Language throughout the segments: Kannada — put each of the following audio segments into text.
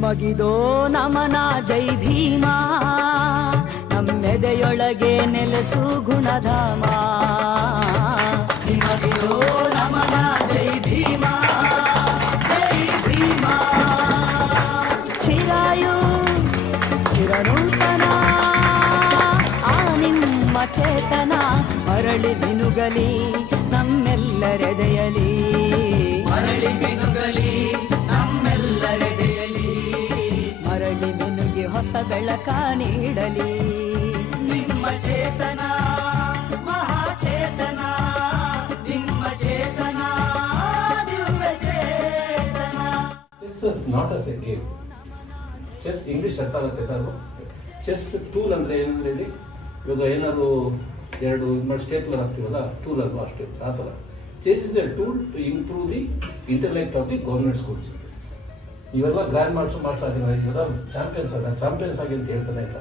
ನಿಮಗಿದೋ ನಮನ ಜೈ ಭೀಮ, ನಮ್ಮೆದೆಯೊಳಗೆ ನೆಲೆಸು ಗುಣಧಾಮ. ನಿಮಗಿದೋ ನಮನ ಜೈ ಭೀಮ, ಜೈ ಭೀಮ. ಚಿರಾಯು ಚಿರನೂತನ ಆ ನಿಮ್ಮ ಚೇತನ ಮರಳಿ ಮಿನುಗಲಿ ನಮ್ಮೆಲ್ಲರೆದೆಯಲಿ, ಮರಳಿ ಮಿನುಗಲಿ ನಮ್ಮೆಲ್ಲರೆದೆಯಲಿ, ಮರಳಿ ಮಿನುಗಿ ಹೊಸ ಬೆಳಕ ನೀಡಲಿ. ನಿಮ್ಮ ಚೇತನ ಮಹಾಚೇತನ, ನಿಮ್ಮ ಚೇತನ ದಿವ್ಯ ಚೇತನ. This is not as a game. Chess English ಅರ್ಥ ಆಗುತ್ತೆ ತಾನು. ಚೆಸ್ ಟೂಲ್ ಅಂದರೆ ಏನಂದ್ರೆ ಹೇಳಿ, ಇವಾಗ ಏನಾದ್ರು ಎರಡು ಸ್ಟೇಪ್ಲರ್ ಆಗ್ತೀವಲ್ಲ ಟೂಲ್ ಅಲ್ವಾ, ಅಷ್ಟೇ ಆ ಥರ. Chess is a tool to improve the intellect of the government schools. ಇವೆಲ್ಲ ಗ್ರ್ಯಾಂಡ್ ಮಾಸ್ಟರ್ಸ್ ಆಗಿಲ್ಲ, ಇವೆಲ್ಲ ಚಾಂಪಿಯನ್ಸ್ ಆಗಿ ಅಂತ ಹೇಳ್ತಾನೆ ಇಲ್ಲ.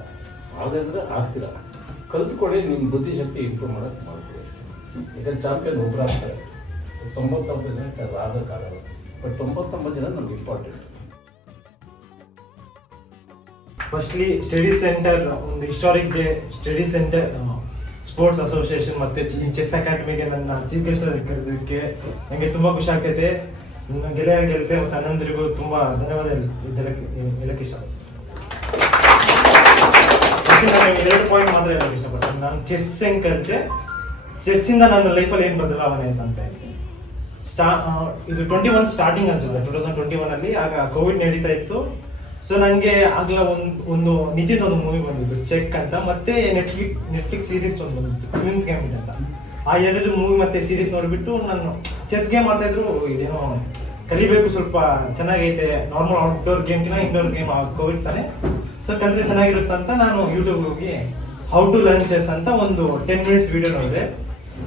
ಹಾಗಾದ್ರೆ ಆಗ್ತೀರ, ಕಲಿತ್ಕೊಳ್ಳಿ, ನಿಮ್ಮ ಬುದ್ಧಿಶಕ್ತಿ ಇಂಪ್ರೂವ್ ಮಾಡೋಕ್ಕೆ ಮಾಡ್ಕೊಳ್ಳಿ. ಯಾಕಂದ್ರೆ ಚಾಂಪಿಯನ್ ಒಬ್ಬರು ಆಗ್ತಾರೆ, 99 ಜನಕ್ಕೆ ಅದು ಆಗೋಕ್ಕಾಗಲ್ಲ. ಬಟ್ 99 ಜನ ನಮ್ಗೆ ಇಂಪಾರ್ಟೆಂಟ್. ಫಸ್ಟ್ಲಿ ಸ್ಟಡಿ ಸೆಂಟರ್, ಒಂದು historic day study centre, sports association ಮತ್ತು ಈ ಚೆಸ್ ಅಕಾಡೆಮಿಗೆ ನನ್ನ ಚೀಫ್ ಗೆಸ್ಟ್ ಕರೆದಕ್ಕೆ ನನಗೆ ತುಂಬ ಖುಷಿ ಆಗ್ತೈತೆ. ನನ್ನ ಗೆಳತೆ ಮತ್ತು ಅಣ್ಣಂದಿರಿಗೂ ತುಂಬ ಧನ್ಯವಾದ ಹೇಳಕ್ಕೆ ಇಷ್ಟ. ನಾನು 2 ಪಾಯಿಂಟ್ ಮಾತ್ರ ಹೇಳಕ್ಕೆ ಇಷ್ಟಪಡ್ತೀನಿ. ನಾನು ಚೆಸ್ ಹೆಂಗೆ ಕಲಿತೆ, ಚೆಸ್ಸಿಂದ ನನ್ನ ಲೈಫಲ್ಲಿ ಏನು ಬದಲಾವಣೆ ಆಯ್ತಂತೆ. ಇದು 21 ಸ್ಟಾರ್ಟಿಂಗ್ ಅನ್ಸುತ್ತೆ, 2021 ಆಗ ಕೋವಿಡ್ ನಡೀತಾ ಇತ್ತು. ಸೊ ನನಗೆ ಆಗಲ ಒಂದು ನಿತಿನ್ ಒಂದು ಮೂವಿ ಬಂದಿತ್ತು ಚೆಕ್ ಅಂತ, ಮತ್ತೆ ನೆಟ್ಫ್ಲಿಕ್ಸ್ ಸೀರೀಸ್ ಒಂದು ಬಂದಿತ್ತು ಕ್ವೀನ್ಸ್ ಗೇಮ್ ಅಂತ. ಆ 2 ಮೂವಿ ಮತ್ತೆ ಸೀರೀಸ್ ನೋಡಿಬಿಟ್ಟು ನಾನು ಚೆಸ್ ಗೇಮ್ ಮಾಡ್ತಾ ಇದ್ರು, ಇದೇನೋ ಕಲಿಬೇಕು, ಸ್ವಲ್ಪ ಚೆನ್ನಾಗೈತೆ, ನಾರ್ಮಲ್ ಔಟ್ಡೋರ್ ಗೇಮ್ಗಿನ ಇಂಡೋರ್ ಗೇಮ್ ಕೋವಿಡ್ ತಾನೆ, ಸೊ ಕಲಿತ್ರೆ ಚೆನ್ನಾಗಿರುತ್ತೆ ಅಂತ ನಾನು ಯೂಟ್ಯೂಬ್ ಹೋಗಿ ಹೌ ಟು ಲರ್ನ್ ಚೆಸ್ ಅಂತ ಒಂದು 10 ಮಿನಿಟ್ಸ್ ವಿಡಿಯೋ ನೋಡಿದೆ.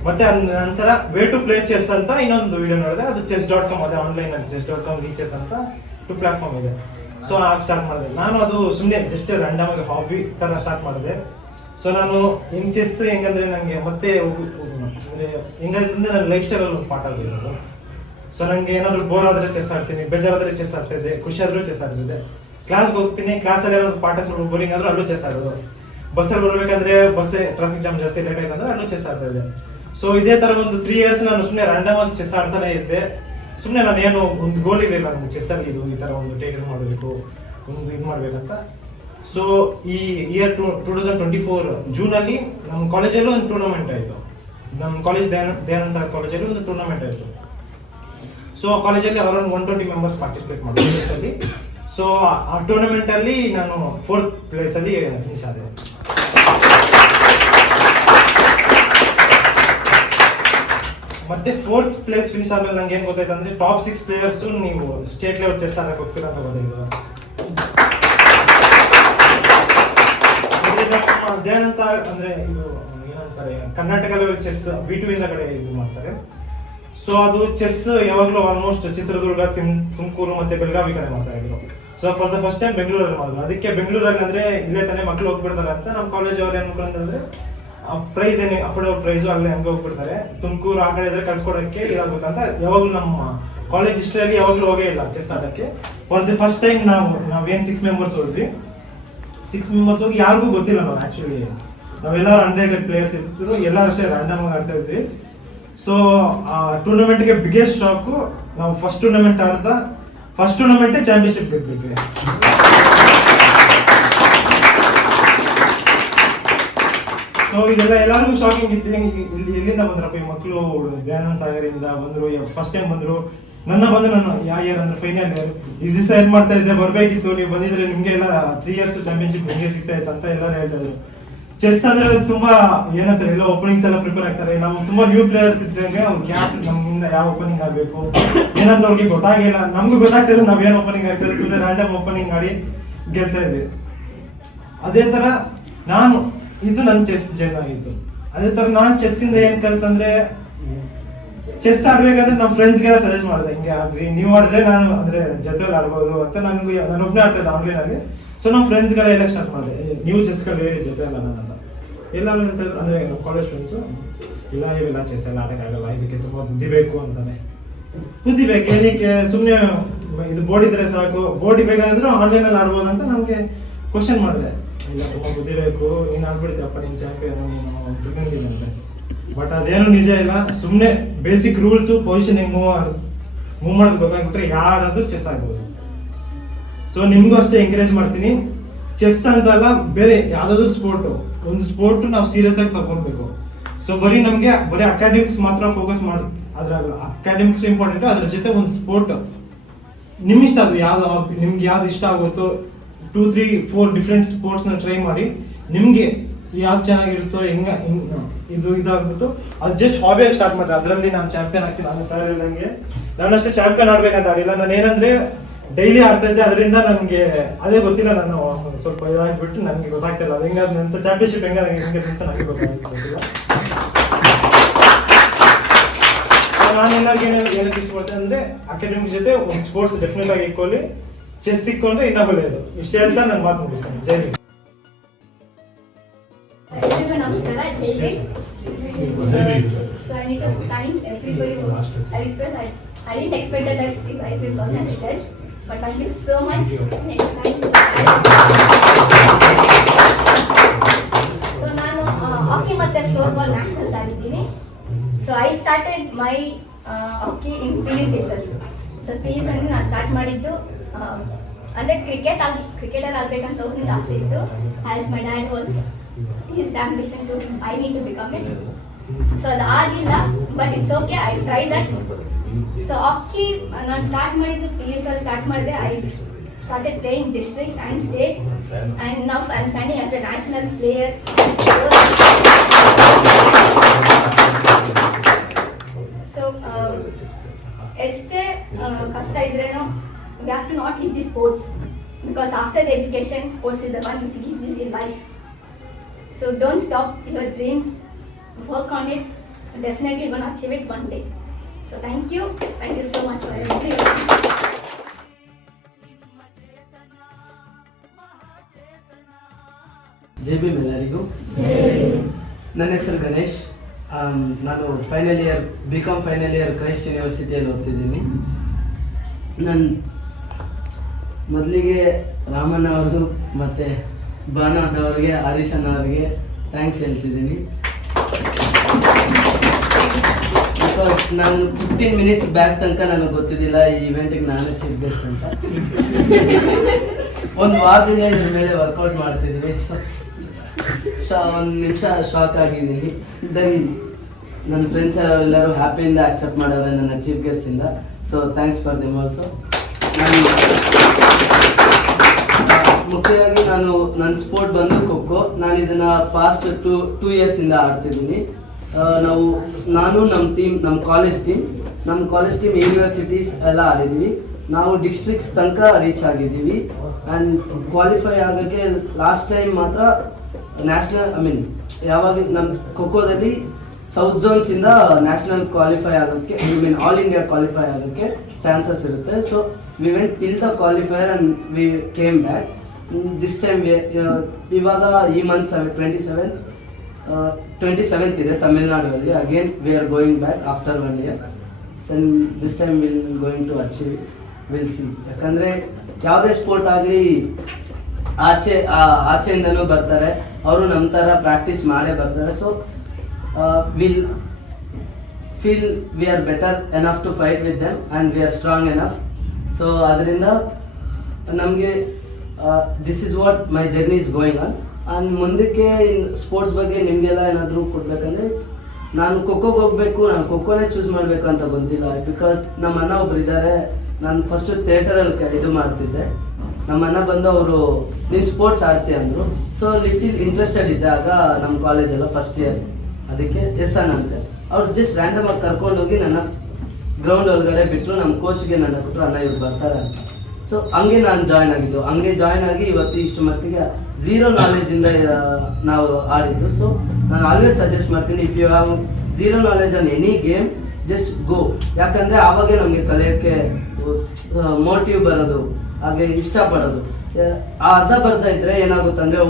ಮತ್ತೆ ನಂತರ ವೇ ಟು ಪ್ಲೇ ಚೆಸ್ ಅಂತ ಇನ್ನೊಂದು ವಿಡಿಯೋ ನೋಡಿದೆ. ಅದು chess.com, ಅದೇ ಆನ್ಲೈನ್ chess.com ಚೆಸ್ ಅಂತ 2 ಪ್ಲಾಟ್ಫಾರ್ಮ್ ಇದೆ. ಸೊ ಆಗ ಸ್ಟಾರ್ಟ್ ಮಾಡಿದೆ ನಾನು. ಅದು ಸುಮ್ಮನೆ ಜಸ್ಟ್ ರ್ಯಾಂಡಮ್ ಆಗಿ ಹಾಬಿ ಥರ ಸ್ಟಾರ್ಟ್ ಮಾಡಿದೆ. ಸೊ ನಾನು ಚೆಸ್ ಹೆಂಗಂದ್ರೆ ನನಗೆ ಮತ್ತೆ ಅಂದರೆ ಹೆಂಗಂದ್ರೆ ನನ್ನ ಲೈಫ್ ಸ್ಟೈಲಲ್ಲಿ ಒಂದು ಪಾರ್ಟ್ ಆಗಿರೋದು. ಸೊ ನನಗೆ ಏನಾದರೂ ಬೋರ್ ಆದರೆ ಚೆಸ್ ಆಡ್ತೀನಿ, ಬೇಜಾರಾದರೆ ಚೆಸ್ ಆಡ್ತಾಯಿದ್ದೆ, ಖುಷಿ ಆದರೂ ಚೆಸ್ ಆಡ್ತಿದ್ದೆ. ಕ್ಲಾಸ್ಗೆ ಹೋಗ್ತೀನಿ, ಕ್ಲಾಸಲ್ಲಿ ಏನಾದ್ರು ಪಾಠ ಸ್ವಲ್ಪ ಬೋರಿಂಗ್ ಆದರೂ ಅಲ್ಲೂ ಚೆಸ್ ಆಡೋದು. ಬಸ್ಸಲ್ಲಿ ಬರಬೇಕಂದ್ರೆ ಟ್ರಾಫಿಕ್ ಜಾಮ್ ಜಾಸ್ತಿ ಲೇಟ್ ಆಯ್ತು ಅಂದರೆ ಅಲ್ಲೂ ಚೆಸ್ ಆಡ್ತಾ ಇದ್ದೆ. ಸೊ ಇದೇ ಥರ ಒಂದು 3 years ನಾನು ಸುಮ್ಮನೆ ರ್ಯಾಂಡಮ್ ಆಗಿ ಚೆಸ್ ಆಡ್ತಾನೆ ಇದ್ದೆ. ಸುಮ್ಮನೆ ನಾನು ಏನು ಒಂದು ಗೋಲ್ ಇರಲಿಲ್ಲ ನನಗೆ ಚೆಸ್ಸಲ್ಲಿ, ಇದು ಈ ಥರ ಒಂದು ಟೇಕಲ್ ಮಾಡಬೇಕು, ಒಂದು ಇದು ಮಾಡಬೇಕಂತ. ಸೊ ಈ ಇಯರ್ 2024 ಜೂನಲ್ಲಿ ನಮ್ಮ ಕಾಲೇಜಲ್ಲೂ ಒಂದು ಟೂರ್ನಮೆಂಟ್ ಆಯಿತು. ನಮ್ಮ ಕಾಲೇಜ್ ದಯಾನಂದ ಸಾಗರ್ ಕಾಲೇಜಲ್ಲಿ ಒಂದು ಟೂರ್ನಮೆಂಟ್ ಆಯಿತು. ಸೊ ಆ ಕಾಲೇಜಲ್ಲಿ ಅರೌಂಡ್ 120 ಮೆಂಬರ್ಸ್ ಪಾರ್ಟಿಸಿಪೇಟ್ ಮಾಡಿದ್ರು ಚೆಸ್ಸಲ್ಲಿ. ಸೊ ಆ ಟೂರ್ನಮೆಂಟಲ್ಲಿ ನಾನು 4th ಪ್ಲೇಸಲ್ಲಿ ಫಿನಿಶ್ ಆದೆ. ಮತ್ತೆ 4th ಪ್ಲೇಸ್ ಫಿನಿಶ್ ಆದ್ಮೇಲೆ ನಂಗೆ ಏನು ಗೊತ್ತಾಯ್ತು ಅಂದ್ರೆ ಟಾಪ್ 6 ಪ್ಲೇಯರ್ಸ್ ನೀವು ಸ್ಟೇಟ್ ಲೆವೆಲ್ ಚೆಸ್ ಆಡಕ್ಕೆ ಹೋಗ್ತೀರಾ ಅಂತ ಗೊತ್ತಾಯ್ತು. ದಯಾನಂದ ಸಾಗರ್ ಅಂದ್ರೆ ಇದು ಏನಂತಾರೆ, ಕರ್ನಾಟಕ ಲೆವೆಲ್ ಚೆಸ್ B2 ಇಂದ ಕಡೆ ಇದು ಮಾಡ್ತಾರೆ. ಸೊ ಅದು ಚೆಸ್ ಯಾವಾಗಲೂ ಆಲ್ಮೋಸ್ಟ್ ಚಿತ್ರದುರ್ಗ, ತುಮಕೂರು ಮತ್ತೆ ಬೆಳಗಾವಿ ಕಡೆ ಮಾಡ್ತಾ ಇದ್ರು. So for the first time ಬೆಂಗಳೂರಲ್ಲಿ ಮಾಡಿದ್ರು. ಅದಕ್ಕೆ ಬೆಂಗಳೂರಲ್ಲಿ ಅಂದ್ರೆ ಇಲ್ಲೇ ತಾನೇ ಮಕ್ಳು ಹೋಗ್ಬಿಡ್ತಾರೆ ಅಂತ ನಮ್ಮ ಕಾಲೇಜ್ ಅವ್ರು ಏನು ಅನ್ಕೊಂಡ್ರೆ ಪ್ರೈಸ್ ಏನು ಅಫೋರ್ಡಬಲ್ ಪ್ರೈಸು ಅಲ್ಲೇ ಹಂಗೆ ಹೋಗ್ಬಿಡ್ತಾರೆ, ತುಮಕೂರು ಆ ಕಡೆ ಇದ್ರೆ ಕಳ್ಸ್ಕೊಡೋಕ್ಕೆ ಇದಾಗುತ್ತೆ ಅಂತ ಯಾವಾಗಲೂ ನಮ್ಮ ಕಾಲೇಜ್ ಹಿಸ್ಟ್ರಿಯಲ್ಲಿ ಯಾವಾಗಲೂ ಹೋಗೇ ಇಲ್ಲ ಚೆಸ್ ಆಡೋಕ್ಕೆ. ಫಾರ್ ದಿ ಫಸ್ಟ್ ಟೈಮ್ ನಾವೇನು 6 ಮೆಂಬರ್ಸ್ ಹೋದ್ವಿ. 6 ಮೆಂಬರ್ಸ್ ಹೋಗಿ ಯಾರಿಗೂ ಗೊತ್ತಿಲ್ಲ ನಾವು ಆ್ಯಕ್ಚುಲಿ. ನಾವೆಲ್ಲ 100 ಪ್ಲೇಯರ್ಸ್ ಇರ್ತಿದ್ರು, ಎಲ್ಲರೂ ಅಷ್ಟೇ ರ್ಯಾಂಡಮ್ ಆಗಿ ಆಡ್ತಾ ಇದ್ವಿ. ಸೊ ಆ ಟೂರ್ನಮೆಂಟ್ಗೆ ಬಿಗ್ಗೆಸ್ಟ್ ಶಾಕು, ನಾವು ಫಸ್ಟ್ ಟೂರ್ನಮೆಂಟೇ ಚಾಂಪಿಯನ್ಶಿಪ್ ಗೆದ್ಬಿಟ್ವಿ. ಸೊ ಇದೆಲ್ಲ ಎಲ್ಲರಿಗೂ ಶಾಕಿಂಗ್ ಇತ್ತು. ಎಲ್ಲಿಂದ ಬಂದ್ರಪ್ಪ ಈ ಮಕ್ಕಳು, ದಯಾನಂದ ಸಾಗರಿಂದ ಬಂದರು, ಫಸ್ಟ್ ಟೈಮ್ ಬಂದರು. ನನ್ನ ಯಾವ ಇಯರ್ ಅಂದ್ರೆ ಫೈನಲ್ ಇಯರ್, ಈಸಿ ಸೈನ್ ಮಾಡ್ತಾ ಇದ್ದೆ, ಬರಬೇಕಿತ್ತು, ನೀವು ಬಂದಿದ್ರೆ ನಿಮಗೆ ಎಲ್ಲ 3 years ಚಾಂಪಿಯನ್ಶಿಪ್ ನಿಮಗೆ ಸಿಗ್ತಾ ಇತ್ತು ಅಂತ ಎಲ್ಲರೂ ಹೇಳ್ತಾ ಇದ್ರು. ಚೆಸ್ ಅಂದ್ರೆ ತುಂಬಾ ಏನಂತಾರೆ, ಎಲ್ಲ ಓಪನಿಂಗ್ಸ್ ಎಲ್ಲ ಪ್ರಿಪೇರ್ ಆಗ್ತಾರೆ. ನಾವು ತುಂಬಾ ನ್ಯೂ ಪ್ಲೇಯರ್ಸ್ ಇದ್ದಾಗ ಅವ್ರಿಗೆ ನಮ್ಮಿಂದ ಯಾವ ಓಪನಿಂಗ್ ಆಗಬೇಕು ಏನಂತ ಅವ್ರಿಗೆ ಗೊತ್ತಾಗಿಲ್ಲ. ನಮ್ಗೂ ಗೊತ್ತಾಗ್ತಿದ್ರು ನಾವೇನು ಓಪನಿಂಗ್ ಆಗ್ತದೆ, ಸುಮ್ಮನೆ ರ್ಯಾಂಡಮ್ ಓಪನಿಂಗ್ ಮಾಡಿ ಗೆಲ್ತಾ ಇದ್ವಿ. ಅದೇ ತರ ನಾನು ಇದು ನನ್ನ ಚೆಸ್ ಜರ್ನಿ ಆಗಿತ್ತು. ಅದೇ ತರ ನಾನು ಚೆಸ್ಸಿಂದ ಏನ್ ಕಲ್ತಂದ್ರೆ, ಚೆಸ್ ಆಡ್ಬೇಕಾದ್ರೆ ನಮ್ಮ ಫ್ರೆಂಡ್ಸ್ಗೆಲ್ಲ ಸಜೆಸ್ಟ್ ಮಾಡಿದೆ, ಹಿಂಗೆ ಆಡ್ರಿ, ನೀವು ಆಡಿದ್ರೆ ನಾನು ಅಂದ್ರೆ ಜೊತೆಲಿ ಆಡ್ಬೋದು ಅಂತ. ನಾನು ಒಬ್ಬನೇ ಆಡ್ತಾ ಇದ್ದೆ ಆನ್ಲೈನ್ ಆಗಿ. ಸೊ ನಮ್ಮ ಫ್ರೆಂಡ್ಸ್ಗೆಲ್ಲ ಎಲ್ಲ ಸ್ಟಾರ್ಟ್ ಮಾಡಿದೆ, ನೀವು ಚೆಸ್ ಕಲಿ ಜೊತೆ ಅಲ್ಲ ನನ್ನ ಎಲ್ಲ ಹೇಳ್ತಾಯಿದ್ರು. ಅಂದರೆ ನಮ್ಮ ಕಾಲೇಜ್ ಫ್ರೆಂಡ್ಸು, ಇಲ್ಲ ಇವೆಲ್ಲ ಚೆಸ್ ಎಲ್ಲ ಆಡೋಕ್ಕಾಗಲ್ಲ, ಇದಕ್ಕೆ ತುಂಬ ಬುದ್ಧಿ ಬೇಕು ಅಂತಾನೆ. ಬುದ್ಧಿ ಬೇಕು ಏನಕ್ಕೆ, ಸುಮ್ಮನೆ ಇದು ಬೋರ್ಡ್ ಇದ್ರೆ ಸಾಕು, ಬೋರ್ಡ್ ಬೇಕಾದ್ರೂ ಆನ್ಲೈನಲ್ಲಿ ಆಡ್ಬೋದು ಅಂತ ನಮಗೆ ಕ್ವಶನ್ ಮಾಡಿದೆ. ಇಲ್ಲ ತುಂಬ ಬುದ್ಧಿ ಬೇಕು, ನೀನು ಆಡ್ಬಿಡ್ತೀರಪ್ಪ, ನೀನು ಚಾಂಪಿಯನ್, ನೀನು ತಿಳ್ಕೊಂಡಿದ್ದೀನಿ ಅಂತ. ಬಟ್ ಅದೇನು ನಿಜ ಇಲ್ಲ. ಸುಮ್ಮನೆ ಬೇಸಿಕ್ ರೂಲ್ಸು, ಪೊಸಿಷನಿಂಗ್ ಮೂವ್ ಮಾಡೋದು ಗೊತ್ತಾಗ್ಬಿಟ್ರೆ ಯಾರಾದ್ರೂ ಚೆಸ್ ಆಗ್ಬೋದು. ಸೊ ನಿಮಗೂ ಅಷ್ಟೇ ಎಂಕರೇಜ್ ಮಾಡ್ತೀನಿ. ಚೆಸ್ ಅಂತಲ್ಲ, ಬೇರೆ ಯಾವುದಾದ್ರೂ ಒಂದು ಸ್ಪೋರ್ಟ್ ನಾವು ಸೀರಿಯಸ್ ಆಗಿ ತಗೊಳ್ಬೇಕು. ಸೊ ನಮಗೆ ಬರೀ ಅಕಾಡೆಮಿಕ್ಸ್ ಮಾತ್ರ ಫೋಕಸ್ ಮಾಡಿ, ಅದ್ರಾಗ ಅಕಾಡೆಮಿಕ್ಸ್ ಇಂಪಾರ್ಟೆಂಟ್, ಅದ್ರ ಜೊತೆ ಒಂದು ಸ್ಪೋರ್ಟ್ ನಿಮ್ಮಿಷ್ಟ, ಅದು ಯಾವ್ದು ನಿಮ್ಗೆ ಯಾವ್ದು ಇಷ್ಟ ಆಗುತ್ತೋ 2, 3, 4 ಡಿಫ್ರೆಂಟ್ ಸ್ಪೋರ್ಟ್ಸ್ನ ಟ್ರೈ ಮಾಡಿ. ನಿಮಗೆ ಯಾವ್ದು ಚೆನ್ನಾಗಿರುತ್ತೋ ಇದಾಗ್ಬಿಟ್ಟು ಅದು ಜಸ್ಟ್ ಹಾಬಿಯಾಗಿ ಸ್ಟಾರ್ಟ್ ಮಾಡ್ರಿ. ಅದರಲ್ಲಿ ನಾನು ಚಾಂಪಿಯನ್ ಆಗ್ತೀನಿ. ನಾನು ಸರ್ ಇಲ್ಲಂಗೆ ನಾನು ಅಷ್ಟೇ ಚಾಂಪಿಯನ್ ಆಡ್ಬೇಕಂತ ಆಡಿಲ್ಲ. ನಾನು ಏನಂದ್ರೆ ಡೈಲಿ ಆಡ್ತಾ ಇದ್ದೆ, ಅದರಿಂದ ನನಗೆ ಅದೇ ಗೊತ್ತಿಲ್ಲ. ನಾನು ಸ್ವಲ್ಪ ಇದಾಗ್ಬಿಟ್ಟು ನನಗೆ ಗೊತ್ತಾಗ್ತಿಲ್ಲ ಅದು ಹೆಂಗಾದಂತ ಚಾಂಪಿಯನ್ಶಿಪ್ ಹೆಂಗೆ ಅಂತ ನನಗೆ ಗೊತ್ತಾಗ್ತಿಲ್ಲ. ನಾನು ಏನಕ್ಕೆ ಇಷ್ಟಪಡ್ತೇನೆ ಅಂದ್ರೆ ಅಕಾಡೆಮಿಕ್ಸ್ ಜೊತೆ ಒಂದು ಸ್ಪೋರ್ಟ್ಸ್ ಡೆಫಿನೆಟ್ ಆಗಿ ಇಕ್ಕೋಲಿ, ಚೆಸ್ ಇಕ್ಕೊಂಡ್ರೆ ಇನ್ನೂ ಒಳ್ಳೆಯದು. ಇಷ್ಟೇ ಅಂತ ನಾನು ಮಾತು ಮುಗಿಸ್ತೇನೆ. ಜೈ ಹಿಂದ್. ಎಲ್ರಿಗೂ ನಮಸ್ಕಾರ. ಜೈ Hind. So I need to thank everybody who I express. I didn't expect that the prize will come as it is, but thank you so much. So ನಾನು ಹಾಕಿ ಮತ್ತೆ ಫ್ಲೋರ್ಬಾಲ್ ನ್ಯಾಷನಲ್ಸ್ ಆಡಿದ್ದೀನಿ. So I started my hockey in PUC sir. So PUC ಅಲ್ಲಿ ನಾನು ಸ್ಟಾರ್ಟ್ ಮಾಡಿದ್ದು ಅಂದರೆ ಕ್ರಿಕೆಟರ್ ಆಗಬೇಕಂತ ಒಂದು ಆಸೆ ಇತ್ತು. As my dad was his ambition to I need to become it. So ಅದು ಆಗಿಲ್ಲ, but it's okay, I try that. So hockey ನಾನು ಸ್ಟಾರ್ಟ್ ಮಾಡಿದ್ದು PUC ಅಲ್ಲಿ ಸ್ಟಾರ್ಟ್ ಮಾಡಿದೆ. I started playing districts and states, and now I'm standing as a national player. So este kashta idreno we have to not leave the sports, because after the education, sports is the one which gives you the life. So don't stop your dreams, work on it, and definitely you're going to achieve it one day. So thank you so much for everything. J B ಎಲ್ಲರಿಗೂ. ನನ್ನ ಹೆಸರು ಗಣೇಶ್. ನಾನು BCom ಫೈನಲ್ ಇಯರ್ ಕ್ರೈಸ್ಟ್ ಯೂನಿವರ್ಸಿಟಿಯಲ್ಲಿ ಓದ್ತಿದ್ದೀನಿ. ನಾನು ಮೊದಲಿಗೆ ರಾಮಣ್ಣ ಅವ್ರಿಗೂ ಮತ್ತು ಭಾನುವಾದ ಅವ್ರಿಗೆ, ಹರೀಶ್ ಅಣ್ಣ ಅವ್ರಿಗೆ ಥ್ಯಾಂಕ್ಸ್ ಹೇಳ್ತಿದ್ದೀನಿ. ಬಿಕಾಸ್ ನಾನು 15 ಮಿನಿಟ್ಸ್ ಬ್ಯಾಕ್ ತನಕ ನನಗೆ ಗೊತ್ತಿದ್ದಿಲ್ಲ ಈ ಇವೆಂಟಿಗೆ ನಾನೇ ಚೀಫ್ ಗೆಸ್ಟ್ ಅಂತ. ಒಂದು ವಾರದಿಂದ ಇದ್ರ ಮೇಲೆ ವರ್ಕೌಟ್ ಮಾಡ್ತಿದ್ದೀನಿ. ಒಂದು ನಿಮಿಷ ಶಾಕ್ ಆಗಿದ್ದೀನಿ. ದೆನ್ ನನ್ನ ಫ್ರೆಂಡ್ಸ್ ಎಲ್ಲರೂ ಹ್ಯಾಪಿಯಿಂದ ಆಕ್ಸೆಪ್ಟ್ ಮಾಡೋರೆ ನನ್ನ ಚೀಫ್ ಗೆಸ್ಟಿಂದ. So thanks for them also. ಮುಖ್ಯವಾಗಿ ನನ್ನ ಸ್ಪೋರ್ಟ್ ಬಂದು ಖೋಖೋ. ನಾನು ಇದನ್ನು ಪಾಸ್ಟ್ ಟೂ ಇಯರ್ಸಿಂದ ಆಡ್ತಿದ್ದೀನಿ. ನಾನು ನಮ್ಮ ಕಾಲೇಜ್ ಟೀಮ್ ಯೂನಿವರ್ಸಿಟೀಸ್ ಎಲ್ಲ ಆಡಿದ್ದೀವಿ. ನಾವು ಡಿಸ್ಟ್ರಿಕ್ಟ್ಸ್ ತನಕ ರೀಚ್ ಆಗಿದ್ದೀವಿ. ಆ್ಯಂಡ್ ಕ್ವಾಲಿಫೈ ಆಗೋಕ್ಕೆ ಲಾಸ್ಟ್ ಟೈಮ್ ಮಾತ್ರ ನ್ಯಾಷನಲ್ ಯಾವಾಗ ನಮ್ಮ ಖೋಖೋದಲ್ಲಿ ಸೌತ್ ಝೋನ್ಸಿಂದ ನ್ಯಾಷನಲ್ ಕ್ವಾಲಿಫೈ ಆಗೋಕ್ಕೆ ಆಲ್ ಇಂಡಿಯಾ ಕ್ವಾಲಿಫೈ ಆಗೋಕ್ಕೆ ಚಾನ್ಸಸ್ ಇರುತ್ತೆ. So we went till the qualifier and we came back. This time ಇವಾಗ ಈ ಮಂತ್ 27th ಇದೆ ತಮಿಳ್ನಾಡುವಲ್ಲಿ. Again we are going back after 1 year. So this time going to achieve, will see. ಯಾಕಂದರೆ ಯಾವುದೇ ಸ್ಪೋರ್ಟ್ ಆಗಲಿ ಆಚೆಯಿಂದನೂ ಬರ್ತಾರೆ, ಅವರು ನಮ್ಮ ಥರ ಪ್ರಾಕ್ಟೀಸ್ ಮಾಡೇ ಬರ್ತಾರೆ. So will feel we are better enough to fight with them and we are strong enough. So ಅದರಿಂದ ನಮಗೆ this is what my journey is going on. And ಮುಂದಕ್ಕೆ ಸ್ಪೋರ್ಟ್ಸ್ ಬಗ್ಗೆ ನಿಮಗೆಲ್ಲ ಏನಾದರೂ ಕೊಡಬೇಕಂದ್ರೆ ನಾನು ಖೋಖೋಗೆ ಹೋಗಬೇಕು, ನಾನು ಖೋಖೋನೇ ಚೂಸ್ ಮಾಡಬೇಕು ಅಂತ ಗೊತ್ತಿಲ್ಲ. ಬಿಕಾಸ್ ನಮ್ಮ ಅಣ್ಣ ಒಬ್ರು ಇದ್ದಾರೆ. ನಾನು ಫಸ್ಟು ಥಿಯೇಟರಲ್ಲಿ ಇದು ಮಾಡ್ತಿದ್ದೆ. ನಮ್ಮ ಅಣ್ಣ ಬಂದು ಅವರು ನೀನು ಸ್ಪೋರ್ಟ್ಸ್ ಆಡ್ತೀಯ ಅಂದರು. ಸೊ ಲಿಟಿಲ್ ಇಂಟ್ರೆಸ್ಟೆಡ್ ಇದ್ದೆ ಆಗ ನಮ್ಮ ಕಾಲೇಜೆಲ್ಲ ಫಸ್ಟ್ ಇಯರ್. ಅದಕ್ಕೆ ಎಸ್ ಅಣ್ಣ ಅಂತೆ. ಅವ್ರು ಜಸ್ಟ್ ರ್ಯಾಂಡಮಾಗಿ ಕರ್ಕೊಂಡೋಗಿ ನನ್ನ ಗ್ರೌಂಡ್ ಒಳಗಡೆ ಬಿಟ್ಟರು. ನಮ್ಮ ಕೋಚ್ಗೆ ನನ್ನ ಕೊಟ್ಟರು, ಅಣ್ಣ ಇವ್ರು ಬರ್ತಾರೆ ಅಂತ. ಸೊ ಹಂಗೆ ನಾನು ಜಾಯ್ನ್ ಆಗಿದ್ದು. ಹಂಗೆ ಜಾಯ್ನ್ ಆಗಿ ಇವತ್ತು ಇಷ್ಟು ಮಟ್ಟಿಗೆ ಝೀರೋ ನಾಲೆಜಿಂದ ನಾವು ಆಡಿದ್ದು. ಸೊ ನಾನು ಆಲ್ವೇಸ್ ಸಜೆಸ್ಟ್ ಮಾಡ್ತೀನಿ, if you have zero knowledge on any game, just go. ಯಾಕಂದರೆ ಆವಾಗೇ ನಮಗೆ ಕಲಿಯೋಕ್ಕೆ ಮೋಟಿವ್ ಬರೋದು, ಹಾಗೆ ಇಷ್ಟಪಡೋದು. ಅರ್ಧ ಬರ್ಧ ಇದ್ದರೆ ಏನಾಗುತ್ತೆ ಅಂದರೆ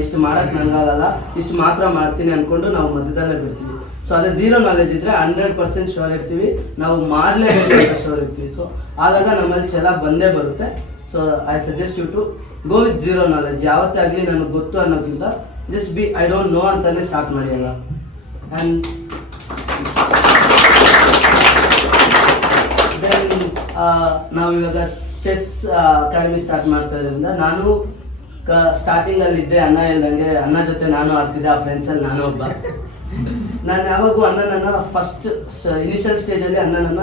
ಇಷ್ಟು ಮಾಡೋಕ್ಕೆ ನನಗಾಗಲ್ಲ, ಇಷ್ಟು ಮಾತ್ರ ಮಾಡ್ತೀನಿ ಅಂದ್ಕೊಂಡು ನಾವು ಮಧ್ಯದಲ್ಲೇ ಬಿಡ್ತೀವಿ. ಸೊ ಅದೇ ಝೀರೋ ನಾಲೆಜ್ ಇದ್ರೆ 100% ಶೋರ್ ಇರ್ತೀವಿ, ನಾವು ಮಾಡಲೇಬೇಕು ಶೋರ್ ಇರ್ತೀವಿ. ಸೊ ಆದಾಗ ನಮ್ಮಲ್ಲಿ ಛಲ ಬಂದೇ ಬರುತ್ತೆ. So I suggest you to go with zero knowledge. ಯಾವತ್ತೇ ಆಗಲಿ ನನಗೆ ಗೊತ್ತು ಅನ್ನೋಕ್ಕಿಂತ just be I don't know ಅಂತಾನೆ ಸ್ಟಾರ್ಟ್ ಮಾಡಿ ಅಲ್ಲ. ಆ್ಯಂಡ್ ದೆನ್ ನಾವು ಇವಾಗ ಚೆಸ್ ಅಕಾಡೆಮಿ ಸ್ಟಾರ್ಟ್ ಮಾಡ್ತಾ ಇರೋದ್ರಿಂದ ನಾನು ಸ್ಟಾರ್ಟಿಂಗಲ್ಲಿ ಇದ್ದೆ, ಅಣ್ಣ ಹೇಳ್ದಂಗೆ ಅಣ್ಣ ಜೊತೆ ನಾನು ಆಡ್ತಿದ್ದೆ, ಆ ಫ್ರೆಂಡ್ಸಲ್ಲಿ ನಾನು ಒಬ್ಬ. ನಾನು ಯಾವಾಗೂ ಅಣ್ಣನನ್ನ ಫಸ್ಟ್ ಇನಿಷಿಯಲ್ ಸ್ಟೇಜಲ್ಲಿ ಅಣ್ಣನನ್ನ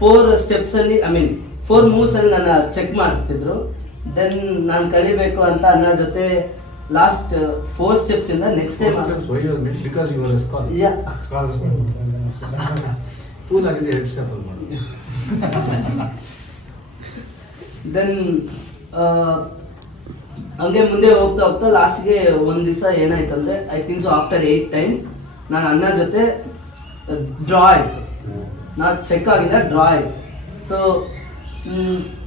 4 ಸ್ಟೆಪ್ಸಲ್ಲಿ 4 ಮೂವ್ಸಲ್ಲಿ ನನ್ನ ಚೆಕ್ ಮಾಡಿಸ್ತಿದ್ರು. ದೆನ್ ನಾನು ಕಲಿಬೇಕು ಅಂತ ಅಣ್ಣ ಜೊತೆ ಲಾಸ್ಟ್ 4 ಸ್ಟೆಪ್ಸಿಂದ next time because you are a scholar. Yeah scholars fool ಆಗಿದೆ 2 ಸ್ಟೆಪ್ ಅಲ್ಲಿ ಮಾಡಿ. ದೆನ್ ಹಂಗೆ ಮುಂದೆ ಹೋಗ್ತಾ ಹೋಗ್ತಾ ಲಾಸ್ಟ್ಗೆ ಒಂದು ದಿವಸ ಏನಾಯ್ತಂದ್ರೆ I think so after 8 times ನಾನು ಅಣ್ಣ ಜೊತೆ ಡ್ರಾ ಆಯಿತು. ನಾಟ್ ಚೆಕ್ ಆಗಿಲ್ಲ, ಡ್ರಾ ಆಯಿತು. ಸೊ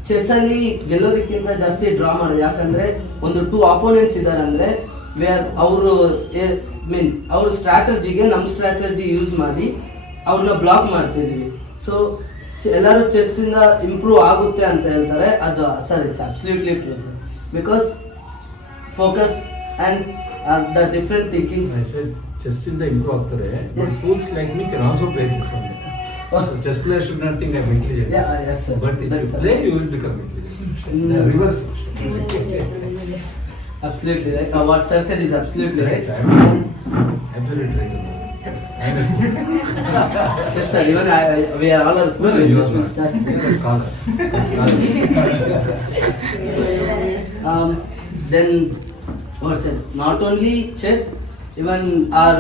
ಚೆಸ್ಸಲ್ಲಿ ಗೆಲ್ಲೋದಕ್ಕಿಂತ ಜಾಸ್ತಿ ಡ್ರಾ ಮಾಡೋದು. ಯಾಕಂದರೆ ಒಂದು 2 ಆಪೋನೆಂಟ್ಸ್ ಇದ್ದಾರೆ ಅಂದರೆ ಅವ್ರ ಸ್ಟ್ರಾಟಜಿಗೆ ನಮ್ಮ ಸ್ಟ್ರಾಟಜಿ ಯೂಸ್ ಮಾಡಿ ಅವ್ರನ್ನ ಬ್ಲಾಕ್ ಮಾಡ್ತಿದ್ದೀವಿ. ಸೊ ಎಲ್ಲರೂ ಚೆಸ್ಸಿಂದ ಇಂಪ್ರೂವ್ ಆಗುತ್ತೆ ಅಂತ ಹೇಳ್ತಾರೆ, ಅದು sir it's absolutely true sir. Because focus and the different thinkings. Chess ಇಂದ ಇಂಪ್ರೂವ್ ಆಗ್ತಾರೆ. Fools like me can also play chess. Chess player should not think I'm intelligent. Yeah, yes sir. But if you play, you will become intelligent. Reverse. Absolutely right. What sir said is absolutely right. Absolutely right. Yes sir. Even we are all full. No, you are will not. start. You are a scholar. Then what sir? Not only chess, even our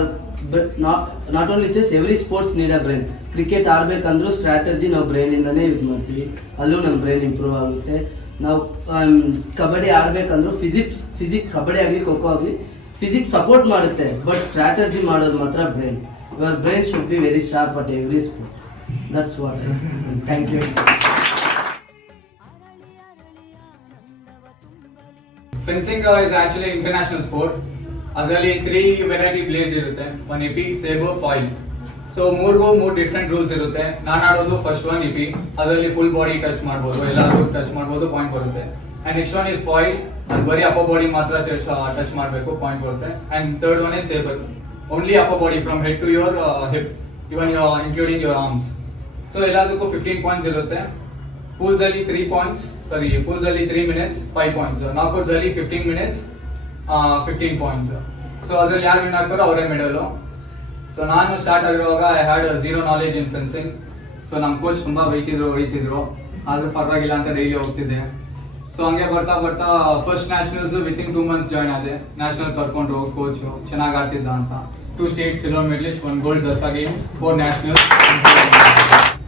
not only chess, every sports need a brain. Cricket ಆಡಬೇಕಂದ್ರೂ ಸ್ಟ್ರಾಟಜಿ ನಾವು ಬ್ರೈನಿಂದನೇ ಯೂಸ್ ಮಾಡ್ತೀವಿ, ಅಲ್ಲೂ ನಮ್ಮ ಬ್ರೈನ್ ಇಂಪ್ರೂವ್ ಆಗುತ್ತೆ. ನಾವು ಕಬಡ್ಡಿ ಆಡಬೇಕಂದ್ರೂ ಫಿಸಿಕ್ಸ್ ಕಬಡ್ಡಿ ಆಗಲಿ ಖೋಖೋ ಆಗಲಿ ಫಿಸಿಕ್ಸ್ ಸಪೋರ್ಟ್ ಮಾಡುತ್ತೆ, ಬಟ್ ಸ್ಟ್ರಾಟಜಿ ಮಾಡೋದು ಮಾತ್ರ brain. Your brain should be very sharp at every sport. That's what I say. Thank you. Fencing is actually international sport. ಅದರಲ್ಲಿ 3 ವೆರೈಟಿ ಬ್ಲೇಡ್ ಇರುತ್ತೆ, 1 epee, sabre, foil. So 3 different rules ಇರುತ್ತೆ. ನಾನು ಆಡೋದು ಫಸ್ಟ್ 1 ಎಪಿ, ಅದರಲ್ಲಿ ಫುಲ್ ಬಾಡಿ ಟಚ್ ಮಾಡ್ಬೋದು, ಎಲ್ಲರೂ ಟಚ್ ಮಾಡ್ಬೋದು, ಪಾಯಿಂಟ್ ಬರುತ್ತೆ. ಆ್ಯಂಡ್ ನೆಕ್ಸ್ಟ್ 1 ಇಸ್ ಫಾಯಿಲ್, ಅದು ಬರೀ ಅಪ್ಪರ್ ಬಾಡಿ ಮಾತ್ರ ಟಚ್ ಮಾಡಬೇಕು, ಪಾಯಿಂಟ್ ಬರುತ್ತೆ. And third 1 is sabre, only upper body from head to your hip, even including your arms. So ಎಲ್ಲದಕ್ಕೂ 15 ಪಾಯಿಂಟ್ಸ್ ಇರುತ್ತೆ. ಪೂಲ್ಸಲ್ಲಿ 3 ಮಿನಿಟ್ಸ್ 5 ಪಾಯಿಂಟ್ಸ್, ನಾಕೌಟ್ಸಲ್ಲಿ 15 ಮಿನಿಟ್ಸ್ 15 ಪಾಯಿಂಟ್ಸ್. ಸೊ ಅದ್ರಲ್ಲಿ ಯಾರು ವಿನ್ ಆಗ್ತಾರೋ ಅವರೇ ಮೆಡಲು. ಸೊ ನಾನು ಸ್ಟಾರ್ಟ್ ಆಗಿರುವಾಗ I had zero knowledge in fencing. So ನಮ್ಮ ಕೋಚ್ ತುಂಬ ಹೊಡಿತಿದ್ರು, ಆದರೂ ಪರವಾಗಿಲ್ಲ ಅಂತ ಡೈಲಿ ಹೋಗ್ತಿದ್ದೆ. ಸೊ ಹಂಗೆ ಬರ್ತಾ first nationals within 2 months join ಆದೆ. ನ್ಯಾಷನಲ್ ಕರ್ಕೊಂಡು ಕೋಚು ಚೆನ್ನಾಗಿ ಆಡ್ತಿದ್ದ ಅಂತ. 2 state silver medallist, 1 gold Dasara games, 4 nationals.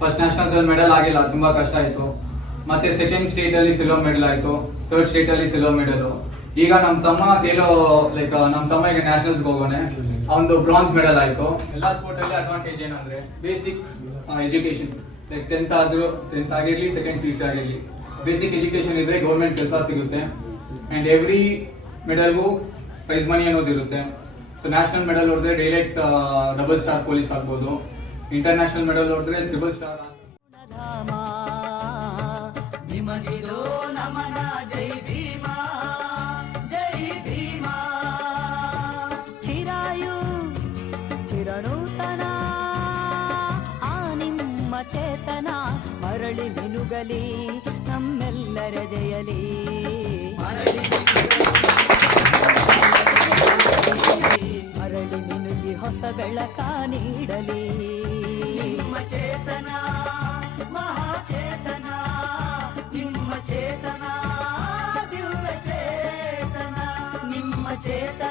First ನ್ಯಾಷನಲ್ಸಲ್ಲಿ ಮೆಡಲ್ ಆಗಿಲ್ಲ, ತುಂಬ ಕಷ್ಟ ಆಯಿತು. ಮತ್ತೆ ಸೆಕೆಂಡ್ ಸ್ಟೇಟಲ್ಲಿ ಸಿಲ್ವರ್ ಮೆಡಲ್ ಆಯಿತು, ಥರ್ಡ್ ಸ್ಟೇಟಲ್ಲಿ ಸಿಲ್ವರ್ ಮೆಡಲು. ಈಗ ನಮ್ಮ ತಮ್ಮ ಈಗ ನ್ಯಾಷನಲ್ಸ್ಗೆ ಹೋಗೋನೆ, ಅವನದು ಬ್ರಾನ್ಸ್ ಮೆಡಲ್ ಆಯಿತು. ಎಲ್ಲ ಸ್ಪೋರ್ಟಲ್ಲಿ ಅಡ್ವಾಂಟೇಜ್ ಏನಂದರೆ ಬೇಸಿಕ್ ಎಜುಕೇಷನ್, ಲೈಕ್ 10th ಆಗಿರಲಿ, ಸೆಕೆಂಡ್ PUC ಆಗಿರಲಿ, ಬೇಸಿಕ್ ಎಜುಕೇಷನ್ ಇದ್ದರೆ ಗೌರ್ಮೆಂಟ್ ಕೆಲಸ ಸಿಗುತ್ತೆ. ಆ್ಯಂಡ್ ಎವ್ರಿ ಮೆಡಲ್ಗೂ ಪ್ರೈಸ್ ಮನಿ ಅನ್ನೋದಿರುತ್ತೆ. ಸೊ ನ್ಯಾಷನಲ್ ಮೆಡಲ್ ಹೊಡೆದ್ರೆ ಡೈರೆಕ್ಟ್ ಡಬಲ್ ಸ್ಟಾರ್ ಪೊಲೀಸ್ ಆಗ್ಬೋದು, ಇಂಟರ್ನ್ಯಾಷನಲ್ ಮೆಡಲ್ ಹೊಡೆದ್ರೆ 3 ಸ್ಟಾರ್. ನಿಮಗಿದೋ ನಮನ, ಜೈ ಭೀಮಾ, ಜೈ ಭೀಮಾ. ಚಿರಾಯು ಚಿರನೂತನ ಆ ನಿಮ್ಮ ಚೇತನ ಮರಳಿ ಮಿನುಗಲಿ ನಮ್ಮೆಲ್ಲರೆದೆಯಲಿ. ಮರಳಿ ಮಿನುಗಿ ಹೊಸ ಬೆಳಕ ನೀಡಲಿ. ನಿಮ್ಮ ಚೇತನ ಮಹಾಚೇತನ, ನಿಮ್ಮ ಚೇತನ ದಿವ್ಯ ಚೇತನ, ನಿಮ್ಮ ಚೇತನ